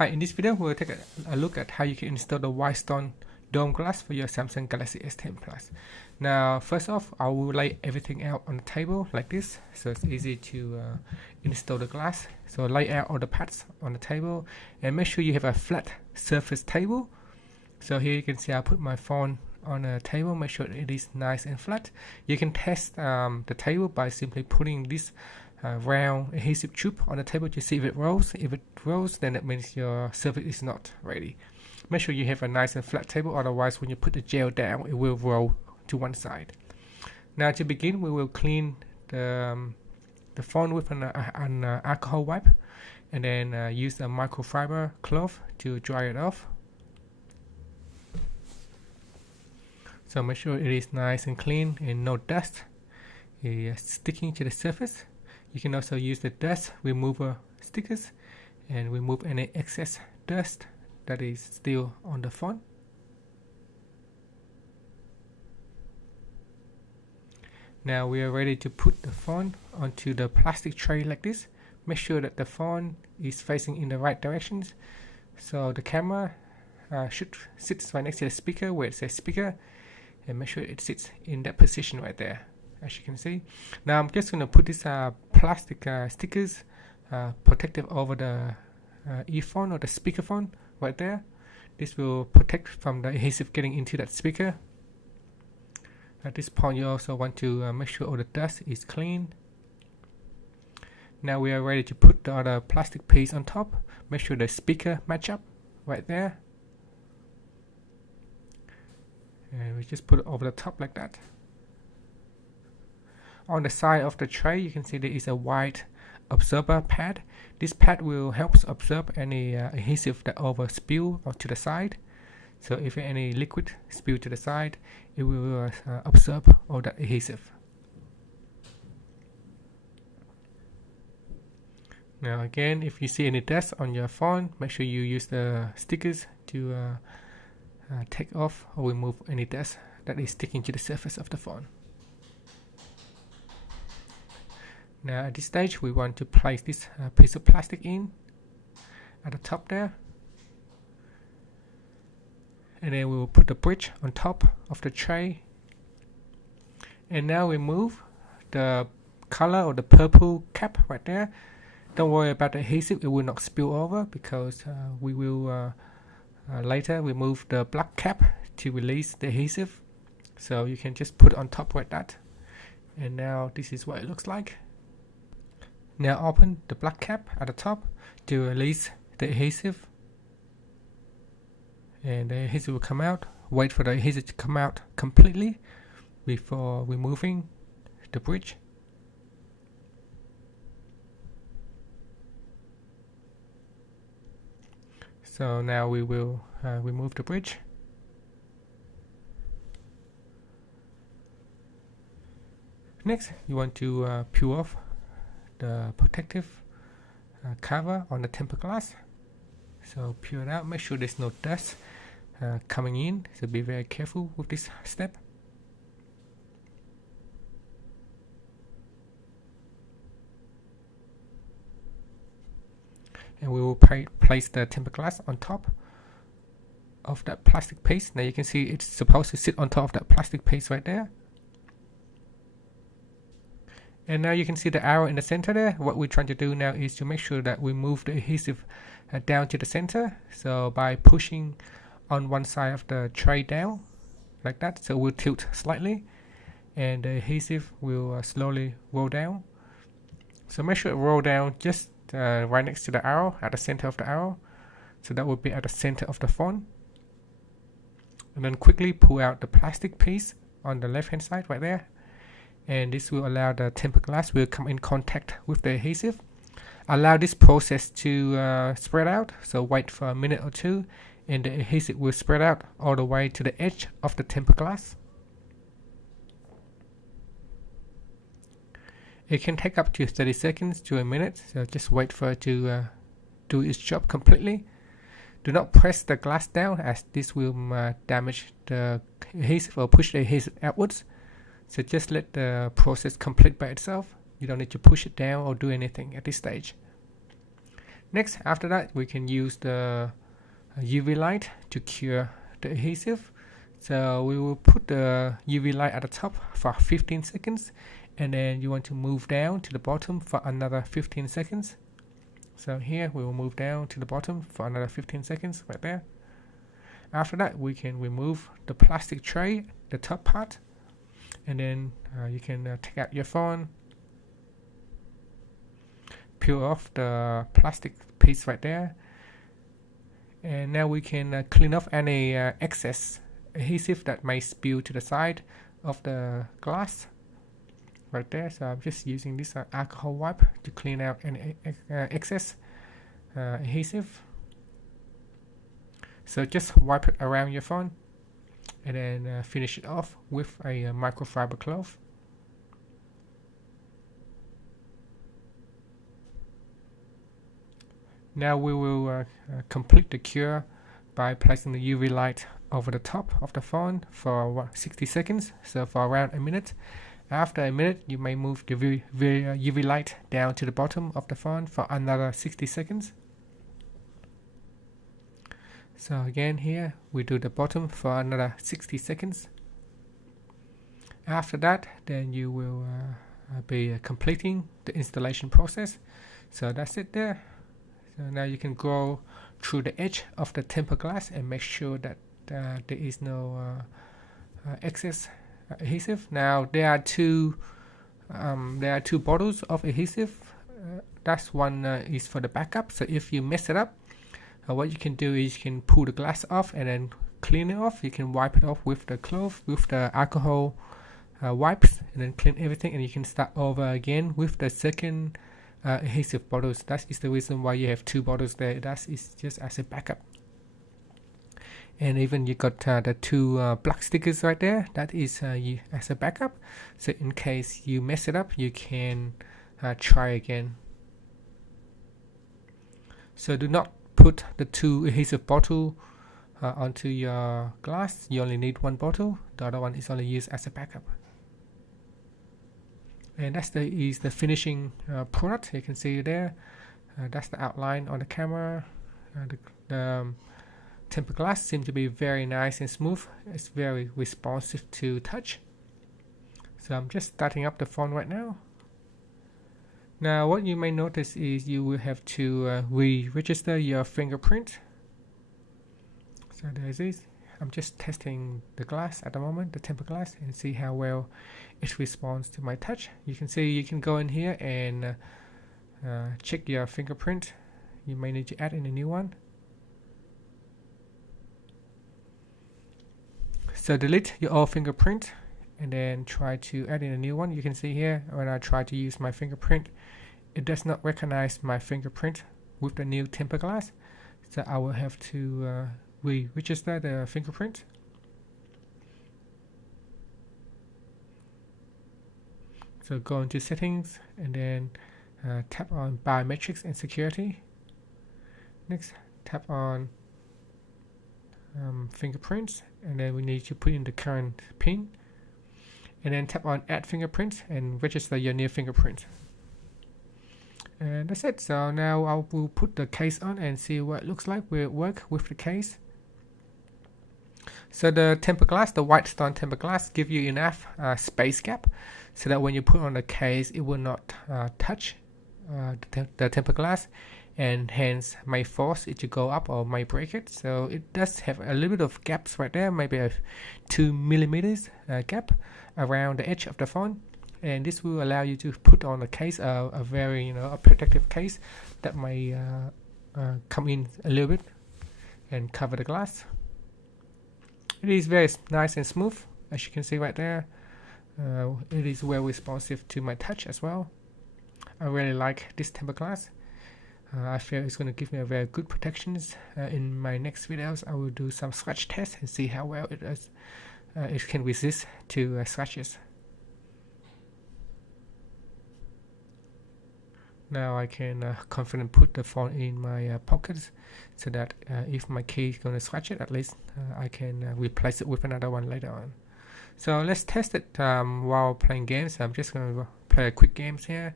Hi, in this video we'll take a look at how you can install the Whitestone dome glass for your Samsung Galaxy S10 Plus. Now first off, I will lay everything out on the table like this, so it's easy to install the glass. So lay out all the parts on the table and make sure you have a flat surface table. So here you can see I put my phone on a table, make sure it is nice and flat. You can test the table by simply putting this round adhesive tube on the table to see if it rolls. If it rolls, then that means your surface is not ready. Make sure you have a nice and flat table, otherwise when you put the gel down it will roll to one side. Now to begin, we will clean the phone with an alcohol wipe, and then use a microfiber cloth to dry it off. So make sure it is nice and clean and no dust sticking to the surface. You can also use the dust remover stickers and remove any excess dust that is still on the phone. Now we are ready to put the phone onto the plastic tray like this. Make sure that the phone is facing in the right directions. So the camera should sit right next to the speaker where it says speaker, and make sure it sits in that position right there, as you can see. Now I'm just going to put this plastic stickers protective over the earphone or the speakerphone right there. This will protect from the adhesive getting into that speaker. At this point you also want to make sure all the dust is clean. Now we are ready to put the other plastic piece on top. Make sure the speaker match up right there, and we just put it over the top like that. On the side of the tray you can see there is a white absorber pad. This pad will help absorb any adhesive that over spill to the side. So if any liquid spill to the side, it will absorb all that adhesive. Now again, if you see any dust on your phone, make sure you use the stickers to take off or remove any dust that is sticking to the surface of the phone. Now at this stage we want to place this piece of plastic in at the top there, and then we will put the bridge on top of the tray. And now remove the color or the purple cap right there. Don't worry about the adhesive, it will not spill over because we will later remove the black cap to release the adhesive. So you can just put it on top like that, and now this is what it looks like. Now open the black cap at the top to release the adhesive, and the adhesive will come out. Wait for the adhesive to come out completely before removing the bridge. So now we will remove the bridge. Next you want to peel off the protective cover on the tempered glass. So peel it out, make sure there's no dust coming in, so be very careful with this step. And we will place the tempered glass on top of that plastic piece. Now you can see it's supposed to sit on top of that plastic piece right there. And now you can see the arrow in the center there. What we're trying to do now is to make sure that we move the adhesive down to the center. So by pushing on one side of the tray down like that, so we'll tilt slightly and the adhesive will slowly roll down. So make sure it roll down just right next to the arrow, at the center of the arrow. So that will be at the center of the phone. And then quickly pull out the plastic piece on the left hand side right there. And this will allow the tempered glass will come in contact with the adhesive. Allow this process to spread out, so wait for a minute or two and the adhesive will spread out all the way to the edge of the tempered glass. It can take up to 30 seconds to a minute, so just wait for it to do its job completely. Do not press the glass down, as this will damage the adhesive or push the adhesive outwards. So just let the process complete by itself. You don't need to push it down or do anything at this stage. Next, after that, we can use the UV light to cure the adhesive. So we will put the UV light at the top for 15 seconds, and then you want to move down to the bottom for another 15 seconds. So here we will move down to the bottom for another 15 seconds right there. After that, we can remove the plastic tray, the top part, and then you can take out your phone, peel off the plastic piece right there, and now we can clean off any excess adhesive that may spill to the side of the glass right there. So I'm just using this alcohol wipe to clean out any excess adhesive. So just wipe it around your phone and then finish it off with a microfiber cloth. Now we will complete the cure by placing the UV light over the top of the phone for 60 seconds, so for around a minute. After a minute, you may move the UV light down to the bottom of the phone for another 60 seconds. So again here, we do the bottom for another 60 seconds. After that, then you will be completing the installation process. So that's it there. So now you can go through the edge of the tempered glass and make sure that there is no excess adhesive. Now there are two bottles of adhesive. That's one is for the backup. So if you mess it up, what you can do is you can pull the glass off and then clean it off. You can wipe it off with the cloth, with the alcohol wipes, and then clean everything, and you can start over again with the second adhesive bottles. That is the reason why you have two bottles there. That is just as a backup. And even you got the two black stickers right there. That is as a backup. So in case you mess it up, you can try again. So do not put the two adhesive bottle onto your glass. You only need one bottle. The other one is only used as a backup. And that's is the finishing product. You can see there. That's the outline on the camera. The tempered glass seems to be very nice and smooth. It's very responsive to touch. So I'm just starting up the phone right now. Now what you may notice is you will have to re-register your fingerprint. So there's this. I'm just testing the glass at the moment, the tempered glass, and see how well it responds to my touch. You can see you can go in here and check your fingerprint. You may need to add in a new one. So delete your old fingerprint and then try to add in a new one. You can see here when I try to use my fingerprint, it does not recognize my fingerprint with the new tempered glass. So I will have to re-register the fingerprint. So go into settings and then tap on biometrics and security. Next, tap on fingerprints, and then we need to put in the current PIN, and then tap on add fingerprint and register your new fingerprint. And that's it. So now I will put the case on and see what it looks like. Will it work with the case? So the tempered glass, the Whitestone tempered glass, give you enough space gap so that when you put on the case, it will not touch the tempered glass, and hence may force it to go up or may break it. So it does have a little bit of gaps right there, maybe a 2 millimeters gap around the edge of the phone, and this will allow you to put on a case, a very a protective case that may come in a little bit and cover the glass. It is very nice and smooth, as you can see right there. It is well responsive to my touch as well. I really like this tempered glass. I feel it's going to give me a very good protections. In my next videos, I will do some scratch tests and see how well it can resist to scratches. Now I can confidently put the phone in my pockets, so that if my key is going to scratch it, at least I can replace it with another one later on. So let's test it while playing games. I'm just going to play a quick games here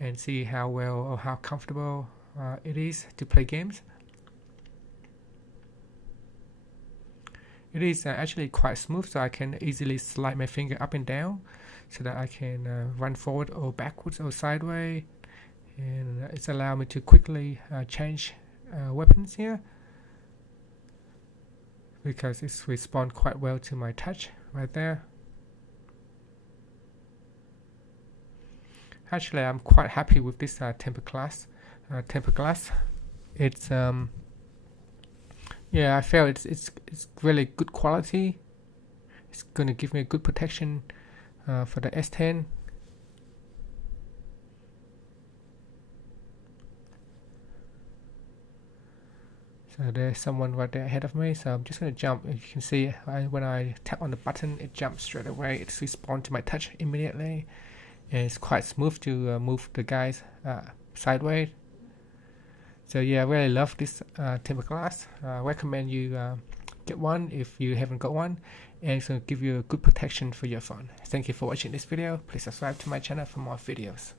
and see how well or how comfortable it is to play games. It is actually quite smooth, so I can easily slide my finger up and down so that I can run forward or backwards or sideways, and it's allowed me to quickly change weapons here because it's respond quite well to my touch right there. Actually, I'm quite happy with this tempered glass. It's yeah, I feel it's really good quality. It's gonna give me a good protection for the S10. So there's someone right there ahead of me, so I'm just gonna jump. You can see when I tap on the button, it jumps straight away. It responds to my touch immediately, and it's quite smooth to move the guys sideways. So yeah, I really love this tempered glass. Recommend you get one if you haven't got one, and it's going to give you a good protection for your phone. Thank you for watching this video. Please subscribe to my channel for more videos.